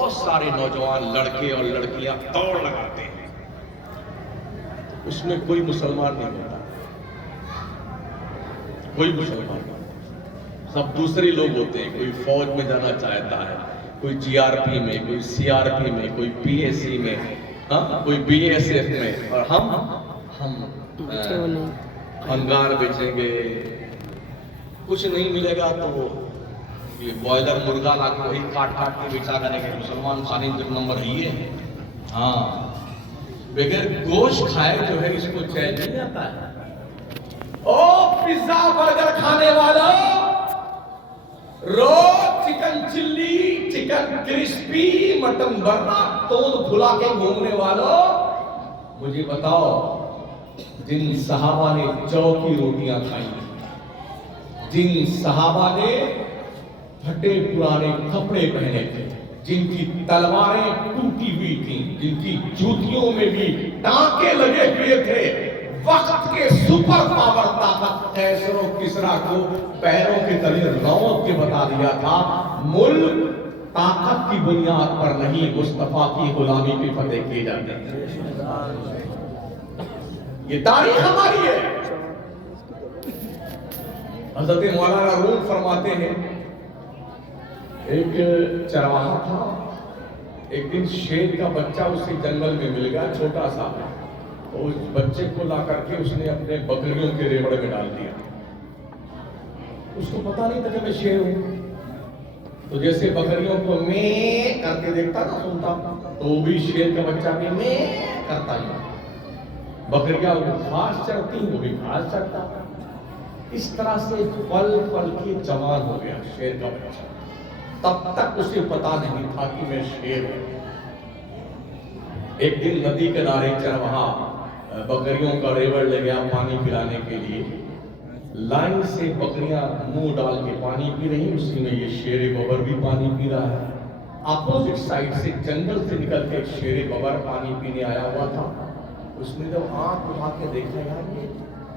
بہت سارے نوجوان لڑکے اور لڑکیاں دوڑ لگاتے ہیں، اس میں کوئی مسلمان نہیں ہوتا، کوئی مسلمان نہیں ہوتا، سب دوسرے لوگ ہوتے ہیں۔ کوئی فوج میں جانا چاہتا ہے، کوئی جی آر پی میں، کوئی سی آر پی میں، کوئی پی ایس سی میں، کوئی بی ایس ایف میں، اور ہم انگار بیچیں گے، کچھ نہیں ملے گا تو یہ بوائلر مرغا لا کے وہی کاٹ کے بیچا کریں گے۔ مسلمان خانے کا نمبر ہے ہاں، بغیر گوشت کھائے جو ہے اس کو چین نہیں آتا ہے۔ او پیزا برگر کھانے والا، روز chicken chilli, chicken crispy, mutton برنا تود بھلا کے گھومنے والوں، مجھے بتاؤ جن صحابہ نے جو کی روٹیاں کھائی، جن صحابہ نے پھٹے پرانے کپڑے پہنے تھے، جن کی تلواریں ٹوٹی ہوئی تھیں، جن کی جوتیوں میں بھی ٹانکے لگے ہوئے تھے، وقت کے سپر پاور طاقت قیصر و کسریٰ کو پیروں کے تلے رونق کے بتا دیا تھا، ملک طاقت کی بنیاد پر نہیں مصطفیٰ کی غلامی کی فتح کیے جاتے ہیں۔ یہ تاریخ ہماری ہے۔ حضرت مولانا روم فرماتے ہیں، ایک چرواہا تھا، ایک دن شیر کا بچہ اسے جنگل میں مل گیا، چھوٹا سا، تو اس بچے کو لا کر کے اس نے اپنے بکریوں کے ریوڑ میں ڈال دیا۔ اس کو پتا نہیں تھا کہ میں شیر ہوں، تو جیسے بکریوں کو میں کر کے دیکھتا نا، سنتا، تو وہ بھی شیر کا بچہ بھی میں کرتا ہی۔ بکریاں گھاس چرتی، وہ بھی گھاس چرتا۔ اس طرح سے پل پل کے جوان ہو گیا شیر کا بچہ۔ تب تک اسے پتا نہیں تھا کہ میں شیر ہوں۔ ایک دن ندی کنارے چرواہا بکریوں کا ریوڑ لے گیا پانی پلانے کے لیے، لائن سے بکریاں منہ ڈال کے پانی پی رہی، اسی میں یہ شیر ببر بھی پانی پی رہا ہے۔ اپوزٹ سائڈ سے جنگل سے نکل کے شیر ببر پانی پینے آیا ہوا تھا۔ اس نے جب آنکھ اٹھا کے دیکھا، یار یہ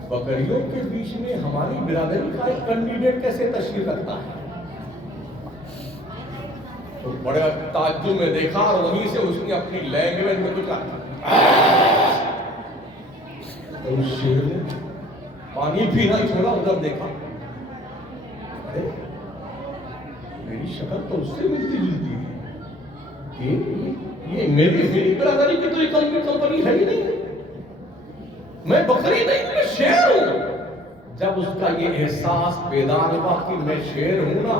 بکریوں کے بیچ میں ہماری برادری کا ایک کینڈیڈیٹ کیسے تشریف رکھتا ہے، تو بڑے تعجب میں دیکھا، اور وہیں سے اس نے اپنی لینگویج میں کچھ کہا، اور اس شیر نے پانی پینا چھوڑا، ادھر دیکھا، میری شکل تو اس سے ملتی جلتی ہے، یہ میری برادری کی تو یہ کمپنی ہے ہی نہیں، میں بکری نہیں، میں شیر ہوں۔ جب اس کا یہ احساس بیدار ہوا کہ میں شیر ہوں نا،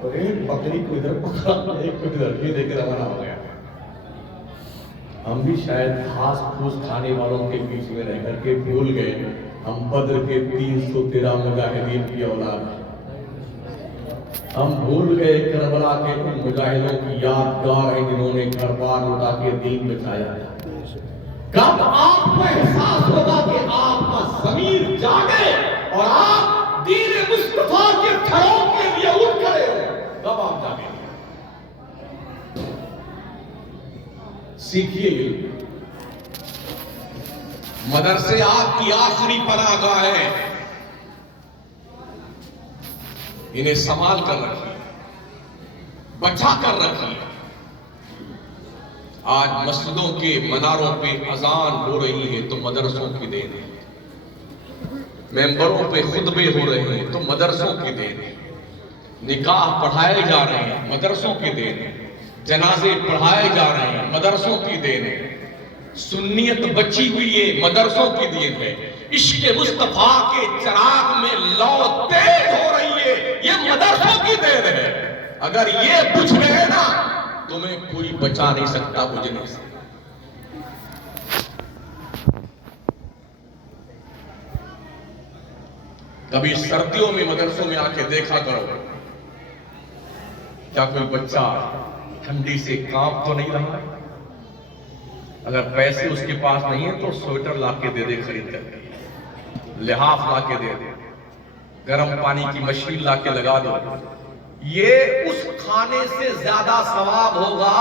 تو ایک بکری کو ادھر پکڑا، ایک کو ادھر، یہ دیکھ کے روانہ ہو گیا۔ ہم بھی شاید گھاس پھوس کھانے والوں کے بیچ میں رہ کر کے بھول گئے ہم بدر کے 313 مجاہدین کی اولاد ہیں۔ ہم بھول گئے کربلا کے ان مجاہدوں کی یادگار ہیں جنہوں نے گھر بار لٹا کے دین بچایا ہے۔ کب آپ کو احساس ہوگا کہ آپ کا ضمیر جاگے اور آپ دین مصطفیٰ کے کھڑوں کے لیے اٹھ کھڑے ہو، کب آپ جاگیں گے؟ سیکھیے علم، مدرسے آپ کی آخری پناہ گاہ ہے، انہیں سنبھال کر رکھیے، بچا کر رکھیے۔ آج مسجدوں کے مناروں پہ اذان ہو رہی ہے تو مدرسوں کی دین ہے، ممبروں پہ خطبے ہو رہے ہیں تو مدرسوں کی دین ہے، نکاح پڑھائے جا رہے ہیں مدرسوں کی دین ہے، جنازے پڑھائے جا رہے ہیں مدرسوں کی دین ہے، سنیت بچی ہوئی ہے مدرسوں کی دین ہے، عشق مصطفیٰ کے چراغ میں لو تیز ہو رہی ہے، یہ مدرسوں کی دین ہے۔ اگر یہ بجھ گئے نا، تمہیں کوئی بچا نہیں سکتا، بجھنے سے۔ کبھی سردیوں میں مدرسوں میں آ کے دیکھا کرو، کیا کوئی بچہ ٹھنڈی سے کانپ تو نہیں رہا؟ اگر پیسے اس کے پاس نہیں ہیں تو سویٹر لا کے دے دے خرید کر، لحاف لا کے دے دے، گرم پانی کی مشین لا کے لگا دو۔ یہ اس کھانے سے زیادہ ثواب ہوگا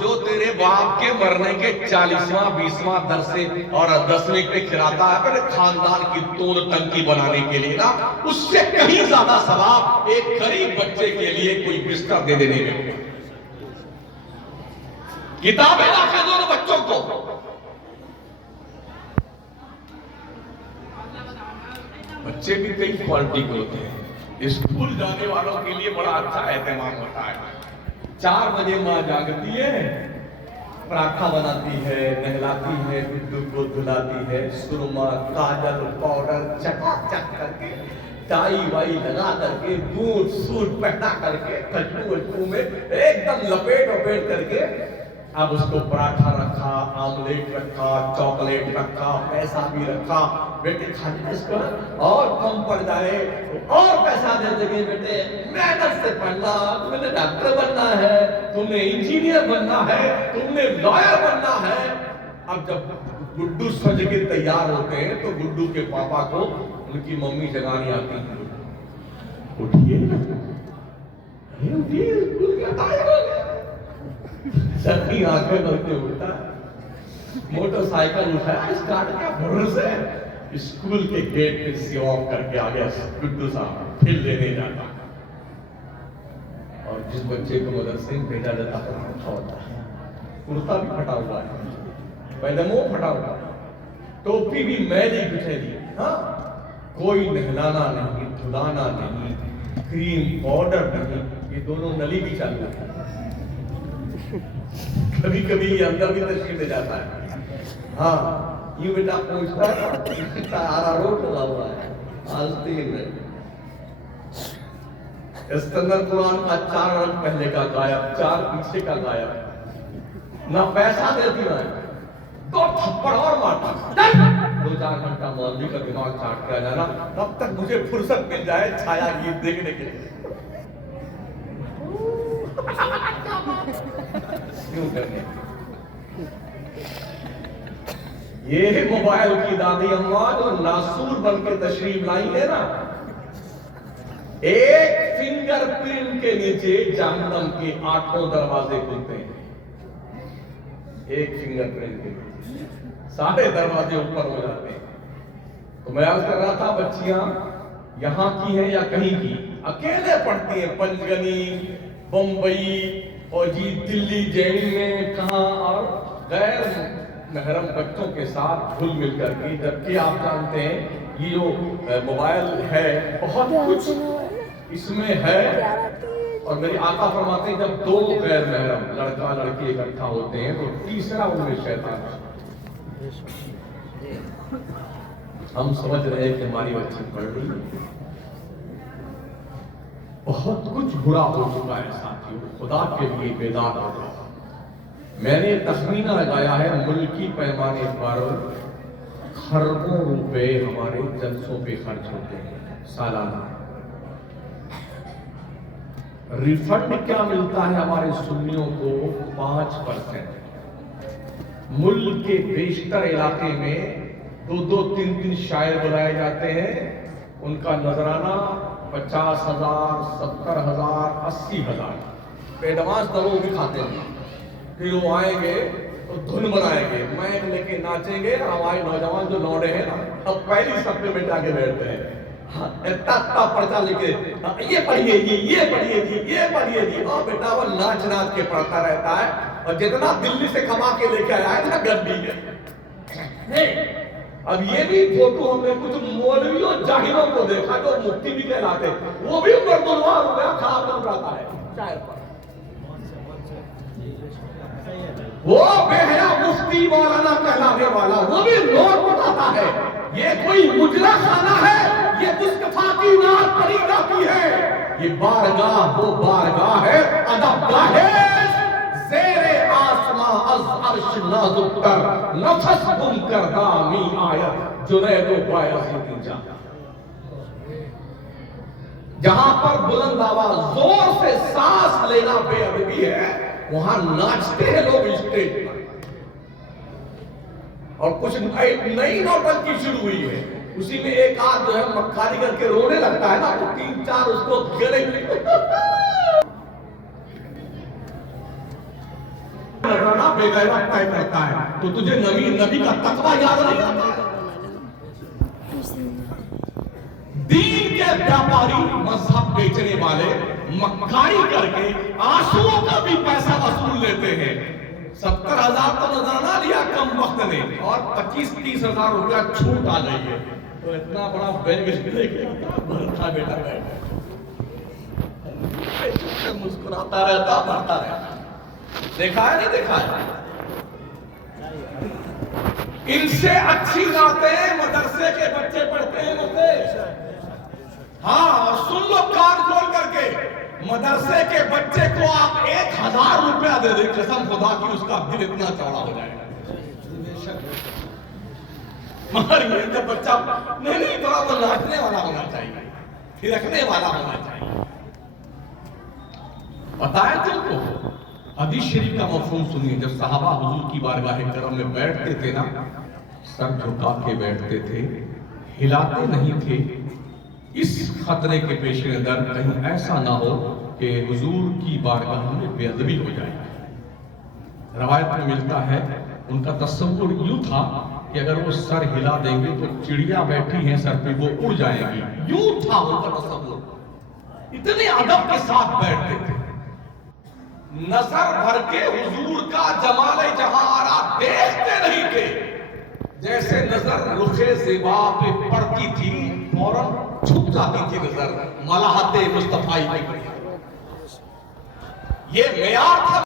جو تیرے باپ کے مرنے کے 40واں 20واں درسے اور 10ویں پہ کھلاتا ہے اپنے خاندان کی توڑ ٹنکی بنانے کے لیے نا، اس سے کہیں زیادہ ثواب ایک غریب بچے کے لیے کوئی بستر دے دینے میں۔ کتابیں لا کے دو بچوں کو. بچے بھی کئی کوالٹی کے ہوتے ہیں. اسکول جانے والوں کے لیے بڑا اچھا اہتمام ہوتا ہے. 4 بجے ماں جاگتی ہے, پراٹھا بناتی ہے, نہلاتی ہے, گڈو کو دھلاتی ہے, سرما, کاجل, پاؤڈر چکا چک کر کے, ٹائی وائی لگا کر کے, بوٹ سوٹ پہنا کر کے, کچو میں ایک دم لپیٹ وپیٹ کر کے, اب اس کو پراٹھا رکھا, آملیٹ رکھا, چاکلیٹ رکھا, پیسہ بھی رکھا, بیٹے کھانے اس کو اور کم پڑ جائے اور پیسہ دے دیں گے, بیٹے محنت سے پڑھنا, تم نے ڈاکٹر بننا ہے, تم نے انجینئر بننا ہے, تم نے لائر بننا ہے. اب جب گڈو سج کے تیار ہوتے ہیں تو گڈو کے پاپا کو ان کی ممی جگانی آتی ہے, اٹھیے اٹھیے, اسکول کا ٹائم ہو گیا. سکی آنکھیں بھر کے اٹھتا, موٹر سائیکل اٹھایا, اسٹارٹ کیا, بھر سے اسکول کے گیٹ پہ سی آف کر کے آ گیا گڈو صاحب, پھر لینے جاتا. اور جس بچے کو مدرسے میں بھیجا جاتا ہے پھٹا ہوتا ہے, کرتا بھی پھٹا ہوا ہے, پیجامہ پھٹا ہوا ہے, ٹوپی بھی میلی کچیلی, ہاں کوئی نہلانا نہیں, دھلانا نہیں, کریم پاؤڈر نہیں, یہ دونوں نلی بھی چالو ہے. کبھی کبھی یہ اندر بھی تشریف لے جاتا ہے. ہاں یہ بیٹا پوچھتا ہے, آرا روٹ لگا ہوا ہے آستین میں. اسکندر قرآن کا 4 رنگ پہلے کا غائب, 4 پیچھے کا غائب, نہ پیسہ دیتی ہے, 2 تھپڑ اور مارتا, 2-4 گھنٹہ مولوی کا دماغ چاٹ کر جانا, تب تک مجھے فرصت مل جائے چھایا گیت دیکھنے کے لیے. کیوں کرنے یہ موبائل کی دادی اماں جو ناسور بن کے تشریف لائی ہے نا, ایک فنگر پرنٹ کے نیچے جہنم کے 8 دروازے کھلتے ہیں. ایک فنگر پرنٹ کے نیچے سارے دروازے اوپر ہو جاتے ہیں. تو میں عرض کر رہا تھا, بچیاں یہاں کی ہیں یا کہیں کی, اکیلے پڑھتی ہیں پنجگنی, بمبئی اور جی دلی جیل میں کہاں, اور غیر محرم بچوں کے ساتھ گھل مل کر کے. جبکہ آپ جانتے ہیں یہ جو موبائل ہے بہت کچھ اس میں ہے, اور میری آقا فرماتے ہیں جب 2 غیر محرم لڑکا لڑکی اکٹھا ہوتے ہیں تو تیسرا ان میں شیطان ہے. ہم سمجھ رہے ہیں کہ ہماری بچی پڑھ رہی ہے, بہت کچھ برا ہو چکا ہے ساتھیوں, خدا کے لیے بیدار ہو جاؤ. میں نے تخمینہ لگایا ہے ملکی پیمانے پر خربوں روپے ہمارے جلسوں پہ خرچ ہوتے ہیں سالانہ. ریفنڈ کیا ملتا ہے ہمارے سنیوں کو؟ 5%. ملک کے بیشتر علاقے میں 2-3 شاعر بلائے جاتے ہیں, ان کا نذرانہ 50,000, 70,000, 80,000. ایڈوانس دروگ بھی کھاتے ہیں. پھر وہ آئیں گے تو دھن بنائیں گے, مائک لے کے ناچیں گے, اور ہمارے نوجوان جو لوڑے ہیں نا اب پہلی صفحے میں جا کے بیٹھتے ہیں, اتنا پڑھتا لکھے, یہ پڑھیے جی, یہ پڑھیے جی, یہ پڑھیے جی. ہاں بیٹا وہ ناچ ناچ کے پڑھتا رہتا ہے, اور جتنا دلی سے کما کے لے کے آیا ہے نا گندی ہے. اب یہ بھی فوٹو ہم نے کچھ مولویوں جاہلوں کو دیکھا جو مفتی بھی کہلاتے, وہ بھی مردلوار ہو گیا, کھا کر اڑاتا ہے شاعر پر. وہ بے حیا مفتی مولانا کہلانے والا وہ بھی نوٹ بتاتا ہے یہ کوئی مجرا خانہ ہے, یہ مصطفیٰ کی نعت پڑھی جاتی ہے, یہ بارگاہ وہ بارگاہ ہے ادب گاہ زیر آسماں از عرش نازک تر نفس گم کردہ می آیت جنید و بایزید جا. جہاں پر بلند آواز زور سے سانس لینا بے ادبی ہے, وہاں ناچتے ہیں لوگ اسٹیج پر. اور کچھ نئی نوٹنکی شروع ہوئی ہے, اسی میں ایک آدھ جو ہے مکاری کر کے رونے لگتا ہے نا, تو 3-4 اس کو گلے نظرانہ بے غیرت طے کرتا ہے. تو تجھے نبی کا تقویٰ یاد نہیں آتا؟ دین کے ویاپاری مذہب بیچنے والے مکاری کر کے آنسوؤں کا بھی پیسہ وصول لیتے ہیں. 70,000 تو نذرانہ لیا کم وقت نے اور 25-30,000 روپیہ چھوٹ آ گئی ہے، تو اتنا بڑا بیگ لے کے بھرتا بیٹا بیٹھا مسکراتا رہتا بھرتا رہتا. دیکھا ہے نہیں دیکھا ہے؟ ان سے اچھی باتیں مدرسے کے بچے پڑھتے ہیں ہوتے. ہاں سن لو کان کھول کر کے، مدرسے کے بچے کو آپ 1,000 روپیہ دے دیں قسم خدا کی اس کا دل اتنا چوڑا ہو جائے گا. مگر یہ جب بچہ نہیں تھوڑا وہ ناچنے والا ہونا چاہیے، پھرکنے والا ہونا چاہیے. پتا ہے تم کو حدیث شریف کا مفہوم سنیے. جب صحابہ حضور کی بارگاہ کرم میں بیٹھتے تھے نا، سر جھکا کے بیٹھتے تھے، ہلاتے نہیں تھے، اس خطرے کے پیش نظر کہیں ایسا نہ ہو کہ حضور کی بارگاہ میں بے ادبی ہو جائے. روایت میں ملتا ہے ان کا تصور یوں تھا کہ اگر وہ سر ہلا دیں گے تو چڑیا بیٹھی ہیں سر پہ وہ اڑ جائیں گی. یوں تھا ان کا تصور. اتنے ادب کے ساتھ بیٹھتے تھے. نظر بھر کے حضور کا جمال جہاں آرا دیکھتے نہیں تھے. جیسے نظر رخ زیبا پہ پڑتی تھی فوراً چھپ جاتی تھی نظر ملاحت مصطفی. یہ معیار تھا.